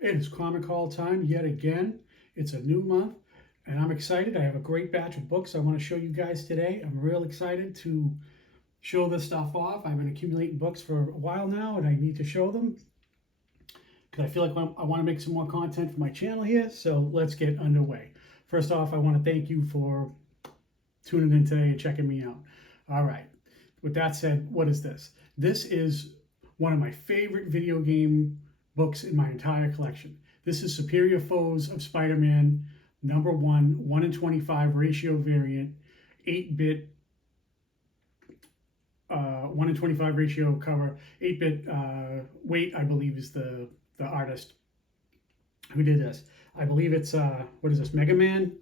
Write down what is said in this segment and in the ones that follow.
It is Comic Call time yet again. It's a new month, and I'm excited. I have a great batch of books I want to show you guys today. I'm real excited to show this stuff off. I've been accumulating books for a while now, and I need to show them because I feel like I want to make some more content for my channel here. So let's get underway. First off, I want to thank you for tuning in today and checking me out. All right. With that said, what is this? This is one of my favorite video game books in my entire collection. This is Superior Foes of Spider-Man #1, 1 in 25 ratio variant, 8-bit, 1 in 25 ratio cover, 8-bit weight, I believe, is the artist who did this. I believe it's, what is this, Mega Man?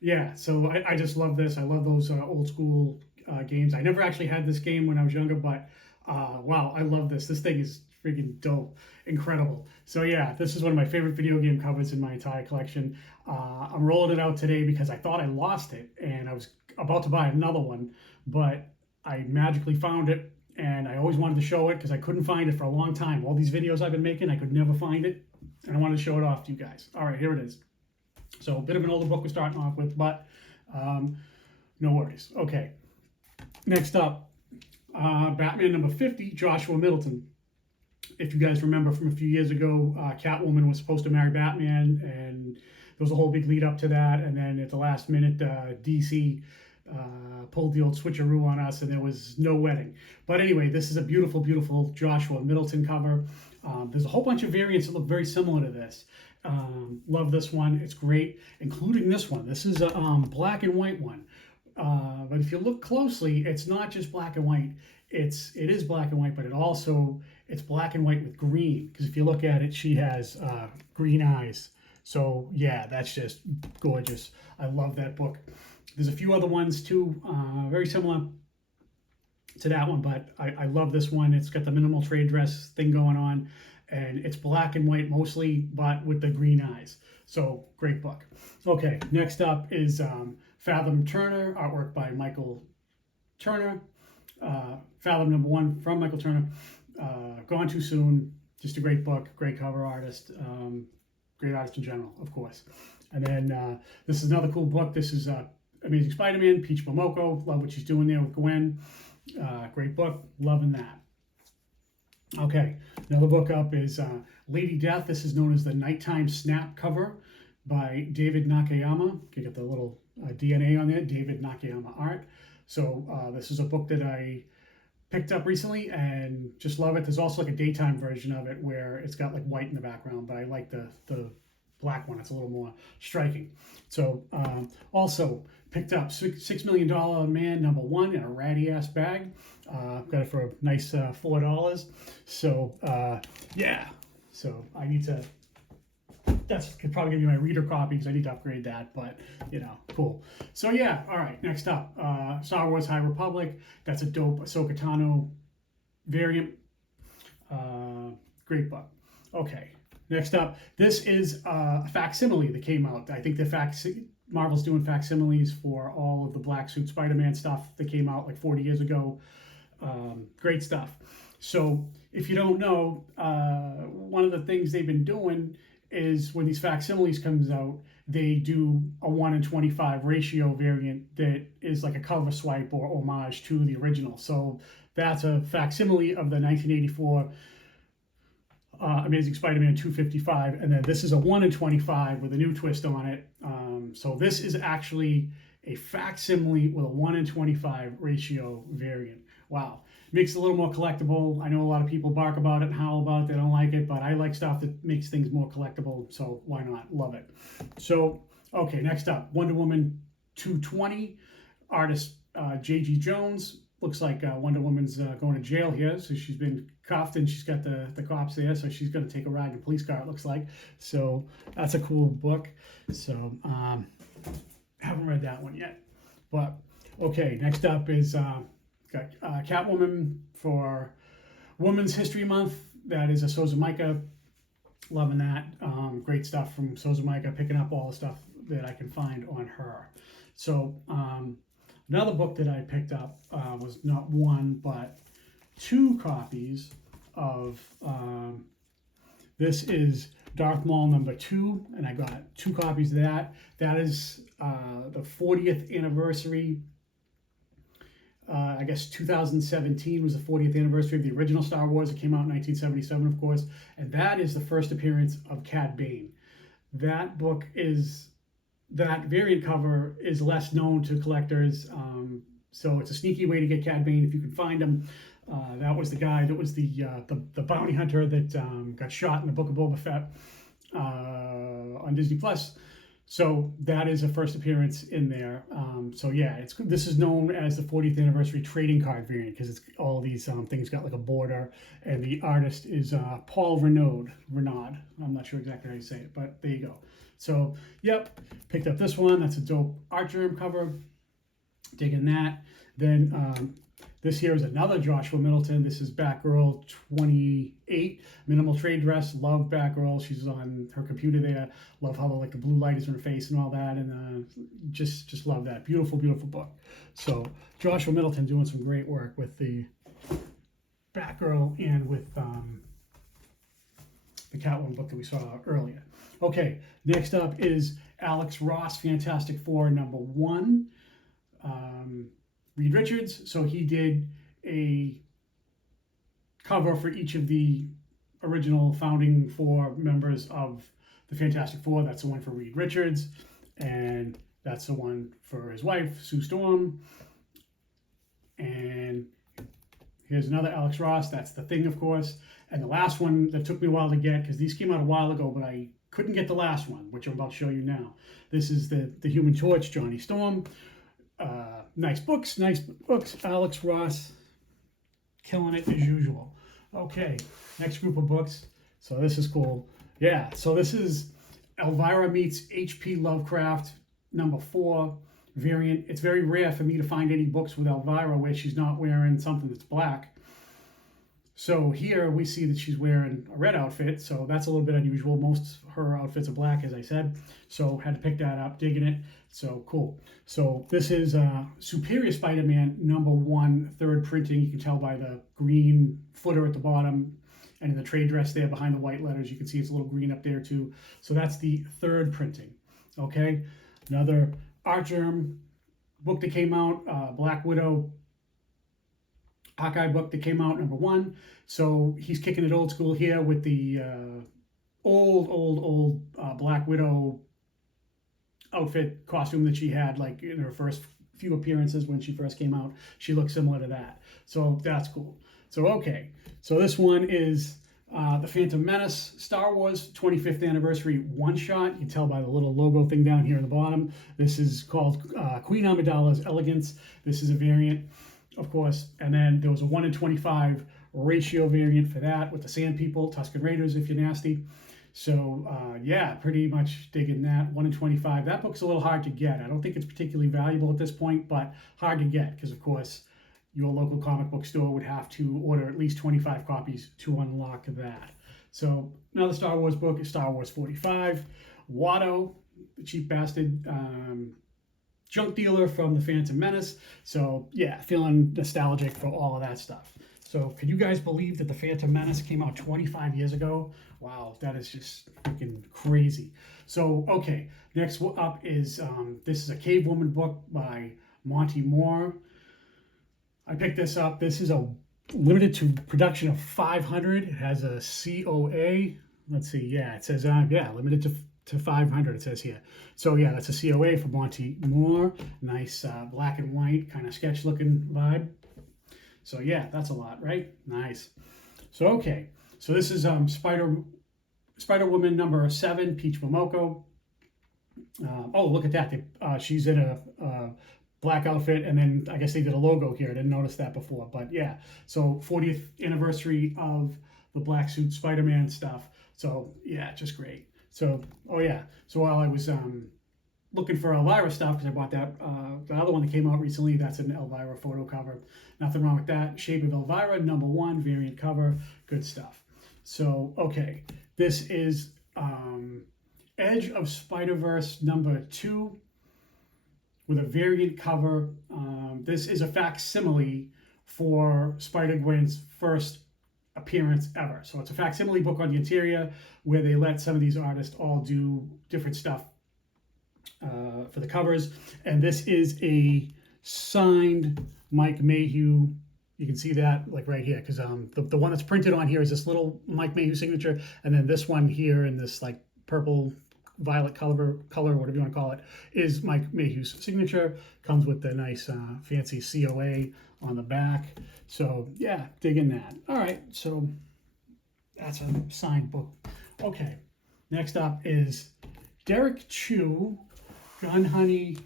Yeah, so I just love this. I love those old school games. I never actually had this game when I was younger, but wow, I love this. This thing is freaking dope, incredible. So yeah, this is one of my favorite video game covers in my entire collection. I'm rolling it out today because I thought I lost it, and I was about to buy another one, but I magically found it, and I always wanted to show it because I couldn't find it for a long time. All these videos I've been making, I could never find it, and I wanted to show it off to you guys. All right, here it is. So a bit of an older book we're starting off with, but no worries. Okay, next up, Batman #50, Joshua Middleton. If you guys remember from a few years ago, Catwoman was supposed to marry Batman, and there was a whole big lead up to that, and then at the last minute, DC pulled the old switcheroo on us, and there was no wedding. But anyway, this is a beautiful, beautiful Joshua Middleton cover. There's a whole bunch of variants that look very similar to this. Love this one. It's great, including this one. This is a black and white one. But if you look closely, it's not just black and white. It is black and white, but it's black and white with green. Because if you look at it, she has green eyes. So yeah, that's just gorgeous. I love that book. There's a few other ones too, very similar to that one, but I love this one. It's got the minimal trade dress thing going on, and it's black and white mostly, but with the green eyes. So great book. Okay, next up is Fathom Turner, artwork by Michael Turner. Fathom #1 from Michael Turner. Gone Too Soon. Just a great book, great cover artist, great artist in general, of course. And then this is another cool book. This is Amazing Spider-Man, Peach Momoko. Love what she's doing there with Gwen. Great book, loving that. Okay, another book up is Lady Death. This is known as the Nighttime Snap cover by David Nakayama. You can get the little DNA on there, David Nakayama art. So this is a book that I picked up recently and just love it. There's also like a daytime version of it where it's got like white in the background, but I like the black one. It's a little more striking. So also picked up $6 Million Man #1 in a ratty ass bag. Got it for a nice $4. So yeah, so I need to, that's could probably give me my reader copy because I need to upgrade that, but you know, cool. So yeah, all right, next up, Star Wars High Republic. That's a dope Ahsoka Tano variant. Great book. Okay, next up, this is a facsimile that came out. I think Marvel's doing facsimiles for all of the Black Suit Spider-Man stuff that came out like 40 years ago. Great stuff. So if you don't know, one of the things they've been doing is when these facsimiles comes out, they do a 1 in 25 ratio variant that is like a cover swipe or homage to the original. So that's a facsimile of the 1984 Amazing Spider-Man 255, and then this is a 1 in 25 with a new twist on it. So this is actually a facsimile with a 1 in 25 ratio variant. Wow. Makes it a little more collectible. I know a lot of people bark about it and howl about it. They don't like it, but I like stuff that makes things more collectible, so why not? Love it. So, okay, next up, Wonder Woman 220, artist J.G. Jones. Looks like Wonder Woman's going to jail here, so she's been cuffed and she's got the cops there, so she's going to take a ride in a police car, it looks like. So that's a cool book. So haven't read that one yet. But okay, next up is got Catwoman for Women's History Month. That is a Sozomaika. Loving that. Great stuff from Sozomaika, picking up all the stuff that I can find on her. So another book that I picked up was not one, but 2 copies of This is Darth Maul #2, and I got 2 copies of that. That is the 40th anniversary. I guess 2017 was the 40th anniversary of the original Star Wars. It came out in 1977, of course, and that is the first appearance of Cad Bane. That book that variant cover is less known to collectors, so it's a sneaky way to get Cad Bane if you can find him. That was the guy that was the bounty hunter that got shot in the Book of Boba Fett on Disney Plus. So that is a first appearance in there. So yeah, this is known as the 40th anniversary trading card variant because it's all these things got like a border, and the artist is Paul Renaud. I'm not sure exactly how you say it, but there you go. So yep, picked up this one. That's a dope art germ cover. Digging that. Then this here is another Joshua Middleton. This is Batgirl 28, minimal trade dress. Love Batgirl. She's on her computer there. Love how the blue light is in her face and all that, and just love that. Beautiful, beautiful book. So Joshua Middleton doing some great work with the Batgirl and with the Catwoman book that we saw earlier. Okay, next up is Alex Ross, Fantastic Four #1. Reed Richards, so he did a cover for each of the original founding 4 members of the Fantastic Four. That's the one for Reed Richards, and that's the one for his wife, Sue Storm. And here's another Alex Ross. That's The Thing, of course. And the last one that took me a while to get, because these came out a while ago, but I couldn't get the last one, which I'm about to show you now. This is the Human Torch, Johnny Storm. Nice books. Alex Ross, killing it as usual. Okay, next group of books. So this is cool. Yeah, so this is Elvira meets H.P. Lovecraft #4 variant. It's very rare for me to find any books with Elvira where she's not wearing something that's black. So here we see that she's wearing a red outfit, so that's a little bit unusual. Most of her outfits are black, as I said, so had to pick that up, digging it. So cool. So this is Superior Spider-Man #1, 3rd printing. You can tell by the green footer at the bottom, and in the trade dress there behind the white letters, you can see it's a little green up there too. So that's the 3rd printing. Okay, another art germ book that came out, Black Widow Hawkeye book that came out #1. So he's kicking it old school here with the old Black Widow outfit costume that she had like in her first few appearances when she first came out. She looks similar to that. So that's cool. So okay, so this one is the Phantom Menace Star Wars 25th anniversary one-shot. You can tell by the little logo thing down here at the bottom. This is called Queen Amidala's Elegance. This is a variant, of course, and then there was a 1-in-25 ratio variant for that with the Sand People, Tusken Raiders if you're nasty. So yeah, pretty much digging that. 1-in-25. That book's a little hard to get. I don't think it's particularly valuable at this point, but hard to get because, of course, your local comic book store would have to order at least 25 copies to unlock that. So another Star Wars book is Star Wars 45. Watto, the cheap bastard junk dealer from the Phantom Menace. So yeah, feeling nostalgic for all of that stuff. So can you guys believe that the Phantom Menace came out 25 years ago? Wow, that is just freaking crazy. So okay, next up is this is a Cave Woman book by Monty Moore. I picked this up. This is a limited to production of 500. It has a COA. Let's see. Yeah, it says yeah, limited to 500. It says here. So yeah, that's a COA for Monty Moore. Nice black and white kind of sketch looking vibe. So yeah, that's a lot, right? Nice. So okay, so this is Spider-Woman #7, Peach Momoko. Oh, look at that. She's in a black outfit, and then I guess they did a logo here. I didn't notice that before, but yeah. So 40th anniversary of the black suit Spider-Man stuff. So yeah, just great. So oh yeah. So while I was looking for Elvira stuff, because I bought that the other one that came out recently, that's an Elvira photo cover. Nothing wrong with that. Shape of Elvira #1 variant cover. Good stuff. So okay, this is Edge of Spider-Verse #2 with a variant cover. This is a facsimile for Spider-Gwen's first appearance ever. So it's a facsimile book on the interior where they let some of these artists all do different stuff for the covers. And this is a signed Mike Mayhew. You can see that like right here, because the one that's printed on here is this little Mike Mayhew signature, and then this one here in this like purple violet color, whatever you want to call it, is Mike Mayhew's signature. Comes with the nice fancy COA on the back. So yeah, digging that. All right, so that's a signed book. Okay, next up is Derek Chew, Gun Honey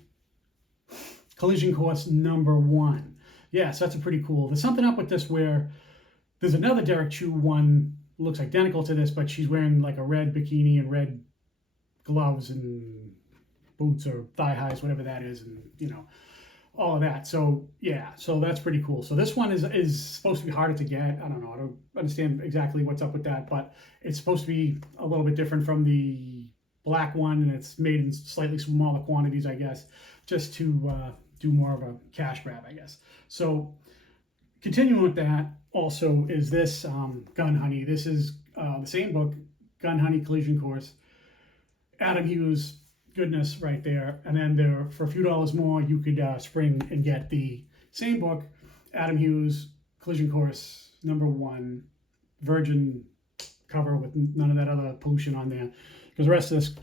Collision Course #1. Yeah, so that's a pretty cool. There's something up with this where there's another Derek Chew one, looks identical to this, but she's wearing like a red bikini and red gloves and boots or thigh highs, whatever that is, and you know, all of that. So yeah, so that's pretty cool. So this one is supposed to be harder to get. I don't know. I don't understand exactly what's up with that, but it's supposed to be a little bit different from the black one, and it's made in slightly smaller quantities, I guess, just to do more of a cash grab, I guess. So continuing with that also is this Gun Honey. This is the same book, Gun Honey Collision Course. Adam Hughes goodness right there. And then there, for a few dollars more, you could spring and get the same book, Adam Hughes Collision Course #1, virgin cover with none of that other pollution on there. Because the rest of this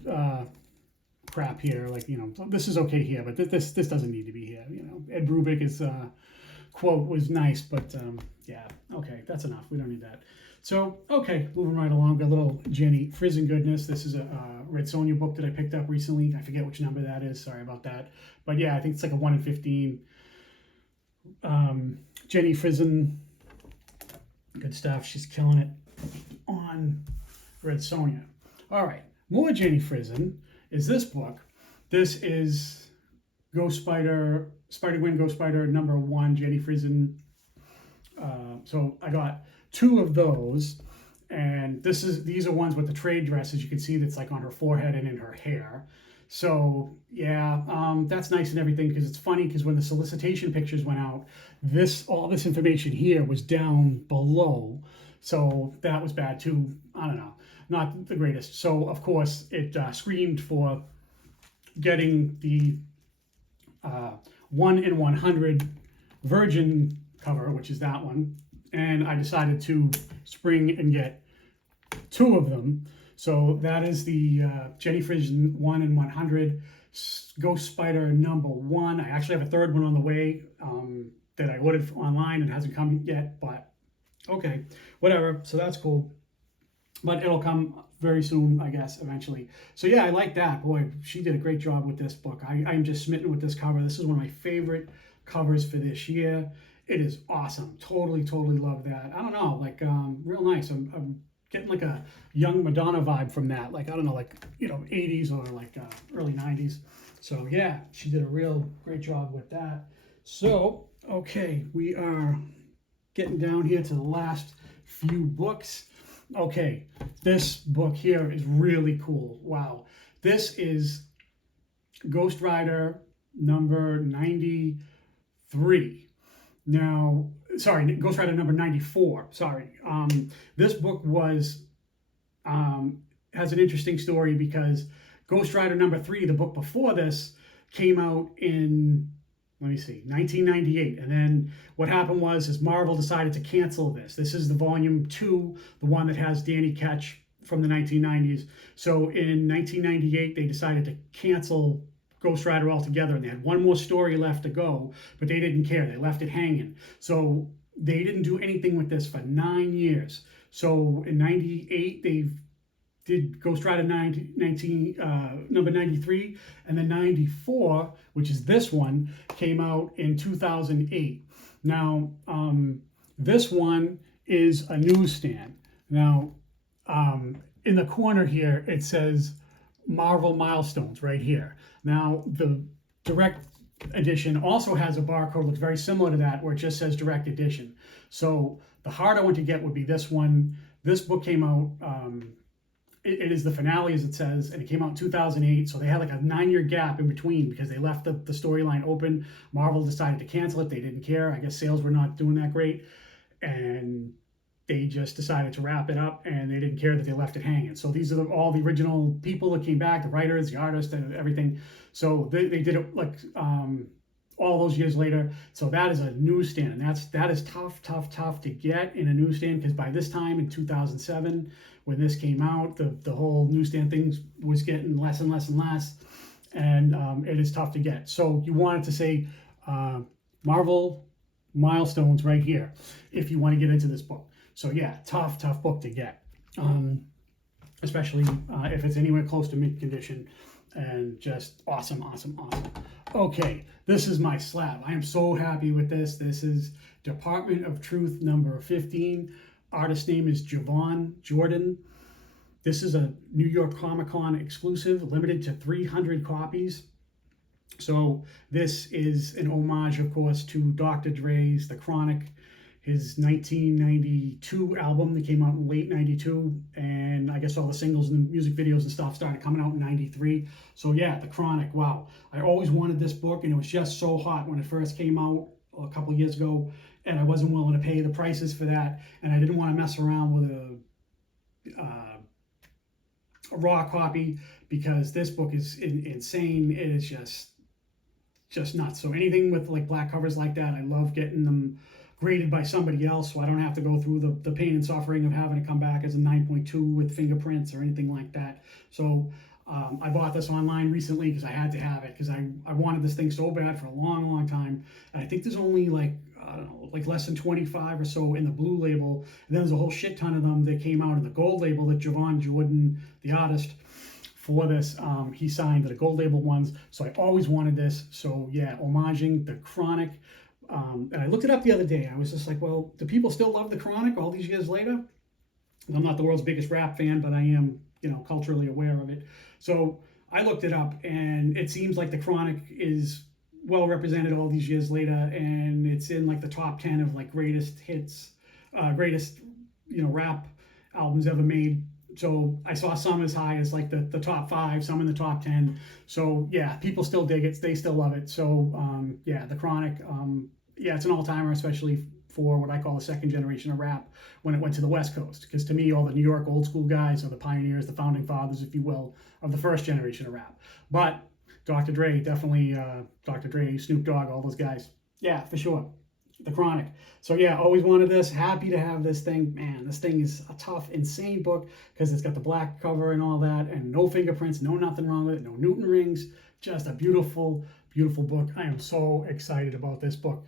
crap here, like, you know, this is okay here, but this doesn't need to be here. You know, Ed Brubik's quote was nice, but yeah, okay, that's enough. We don't need that. So, okay, moving right along, got a little Jenny Frison goodness. This is a Red Sonja book that I picked up recently. I forget which number that is. Sorry about that. But yeah, I think it's like a 1 in 15. Jenny Frison, good stuff. She's killing it on Red Sonja. All right, more Jenny Frison is this book. This is Ghost Spider, Spider-Gwen Ghost Spider #1, Jenny Frison. So I got 2 of those, and these are ones with the trade dress, as you can see, that's like on her forehead and in her hair. So yeah, that's nice and everything, because it's funny, because when the solicitation pictures went out, all this information here was down below, so that was bad too. I don't know, not the greatest. So of course it screamed for getting the 1 in 100 virgin cover, which is that one, and I decided to spring and get 2 of them. So that is the Jenny Frison 1 in 100 Ghost Spider #1. I actually have a third one on the way that I ordered online and hasn't come yet, but okay, whatever. So that's cool, but it'll come very soon, I guess, eventually. So yeah, I like that. Boy, she did a great job with this book. I'm just smitten with this cover. This is one of my favorite covers for this year. It is awesome. Totally love that. I don't know, like real nice. I'm getting like a young Madonna vibe from that. Like, I don't know, like, you know, 80s or like early 90s. So yeah, she did a real great job with that. So, okay, we are getting down here to the last few books. Okay, this book here is really cool. Wow. This is Ghost Rider #93. Now, sorry, Ghost Rider #94. Sorry. This book was has an interesting story, because Ghost Rider #3, the book before this, came out in, let me see, 1998. And then what happened is Marvel decided to cancel this. This is the volume 2, the one that has Danny Ketch from the 1990s. So in 1998, they decided to cancel Ghost Rider altogether, and they had one more story left to go, but they didn't care. They left it hanging. So they didn't do anything with this for 9 years. So in 98, they did Ghost Rider #93, and then 94, which is this one, came out in 2008. Now, this one is a newsstand. Now, in the corner here, it says Marvel Milestones right here. Now, the direct edition also has a barcode, looks very similar to that, where it just says direct edition. So the harder one to get would be this one. This book came out, it is the finale, as it says, and it came out in 2008. So they had like a 9-year gap in between, because they left the storyline open. Marvel decided to cancel it. They didn't care. I guess sales were not doing that great. And they just decided to wrap it up, and they didn't care that they left it hanging. So these are all the original people that came back, the writers, the artists, and everything. So they did it like all those years later. So that is a newsstand, and that is tough to get in a newsstand, because by this time in 2007, when this came out, the whole newsstand thing was getting less and less and less, and it is tough to get. So you wanted to say Marvel milestones right here if you want to get into this book. So yeah, tough book to get, especially if it's anywhere close to mint condition, and just awesome. Okay, this is my slab. I am so happy with this. This is Department of Truth number 15. Artist name is Javon Jordan. This is a New York Comic Con exclusive, limited to 300 copies. So this is an homage, of course, to Dr. Dre's The Chronic, his 1992 album that came out in late 92, and I guess all the singles and the music videos and stuff started coming out in 93. So yeah, The Chronic, wow. I always wanted this book, and it was just so hot when it first came out a couple of years ago, and I wasn't willing to pay the prices for that, and I didn't want to mess around with a raw copy, because this book is insane. It is just nuts. So anything with like black covers like that, I love getting them graded by somebody else, so I don't have to go through the pain and suffering of having to come back as a 9.2 with fingerprints or anything like that. So I bought this online recently because I had to have it, because I wanted this thing so bad for a long time. And I think there's only like, I don't know, like less than 25 or so in the blue label. And then there's a whole shit ton of them that came out in the gold label that Javon Jordan, the artist for this, he signed the gold label ones. So I always wanted this. So yeah, homaging The Chronic. And I looked it up the other day. I was just like, well, do people still love The Chronic all these years later? I'm not the world's biggest rap fan, but I am, culturally aware of it. So I looked it up, and it seems like The Chronic is well represented all these years later, and it's in like the top 10 of like greatest hits, greatest, rap albums ever made. So I saw some as high as like the top 5, some in the top 10. So yeah, people still dig it. They still love it. So yeah, The Chronic, yeah, it's an all-timer, especially for what I call the second generation of rap when it went to the West Coast. Because to me, all the New York old school guys are the pioneers, the founding fathers, if you will, of the first generation of rap. But Dr. Dre, definitely Dr. Dre, Snoop Dogg, all those guys. Yeah, for sure. The Chronic. So yeah, always wanted this. Happy to have this thing. Man, this thing is a tough, insane book, because it's got the black cover and all that, and no fingerprints, no nothing wrong with it, no Newton rings. Just a beautiful book. I am so excited about this book.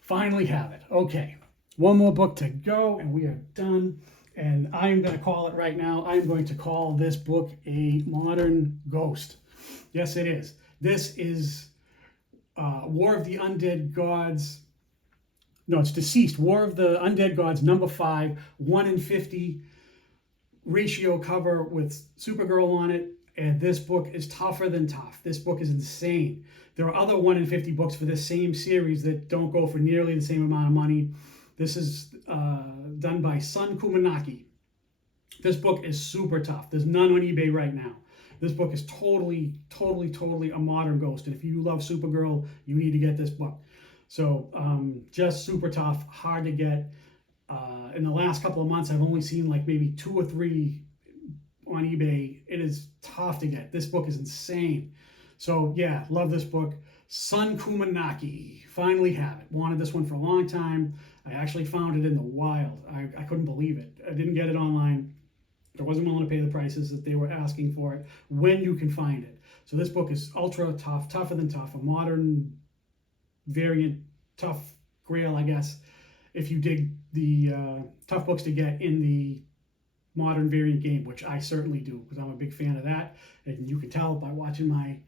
Finally have it. Okay, one more book to go, and we are done. And I'm going to call it right now. I'm going to call this book A Modern Ghost. Yes, it is. This is War of the Undead Gods. No, it's Deceased. War of the Undead Gods, number 5, 1:50 ratio cover with Supergirl on it. And this book is tougher than tough. This book is insane. There are other 1:50 books for this same series that don't go for nearly the same amount of money. This is done by Sun Kumanaki. This book is super tough. There's none on eBay right now. This book is totally a modern ghost. And if you love Supergirl, you need to get this book. So just super tough, hard to get. In the last couple of months, I've only seen like maybe 2 or 3 on eBay. It is tough to get. This book is insane. So yeah, love this book. Sun Kumanaki. Finally have it. Wanted this one for a long time. I actually found it in the wild. I couldn't believe it. I didn't get it online. I wasn't willing to pay the prices that they were asking for it when you can find it. So this book is ultra tough, tougher than tough, a modern variant, tough grail, I guess, if you dig the tough books to get in the modern variant game, which I certainly do, because I'm a big fan of that, and you can tell by watching my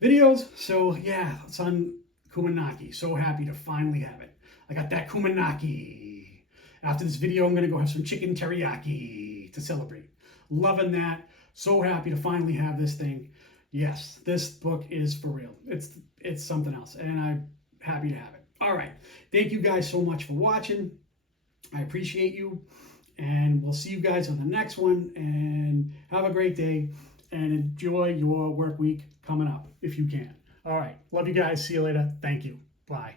videos. So yeah, Sun Kumanaki, so happy to finally have it. I got that Kumanaki. After this video, I'm gonna go have some chicken teriyaki to celebrate. Loving that. So happy to finally have this thing. Yes, this book is for real. It's something else, and I'm happy to have it. All right, thank you guys so much for watching. I appreciate you, and we'll see you guys on the next one. And have a great day, and enjoy your work week coming up if you can. All right, love you guys. See you later. Thank you. Bye.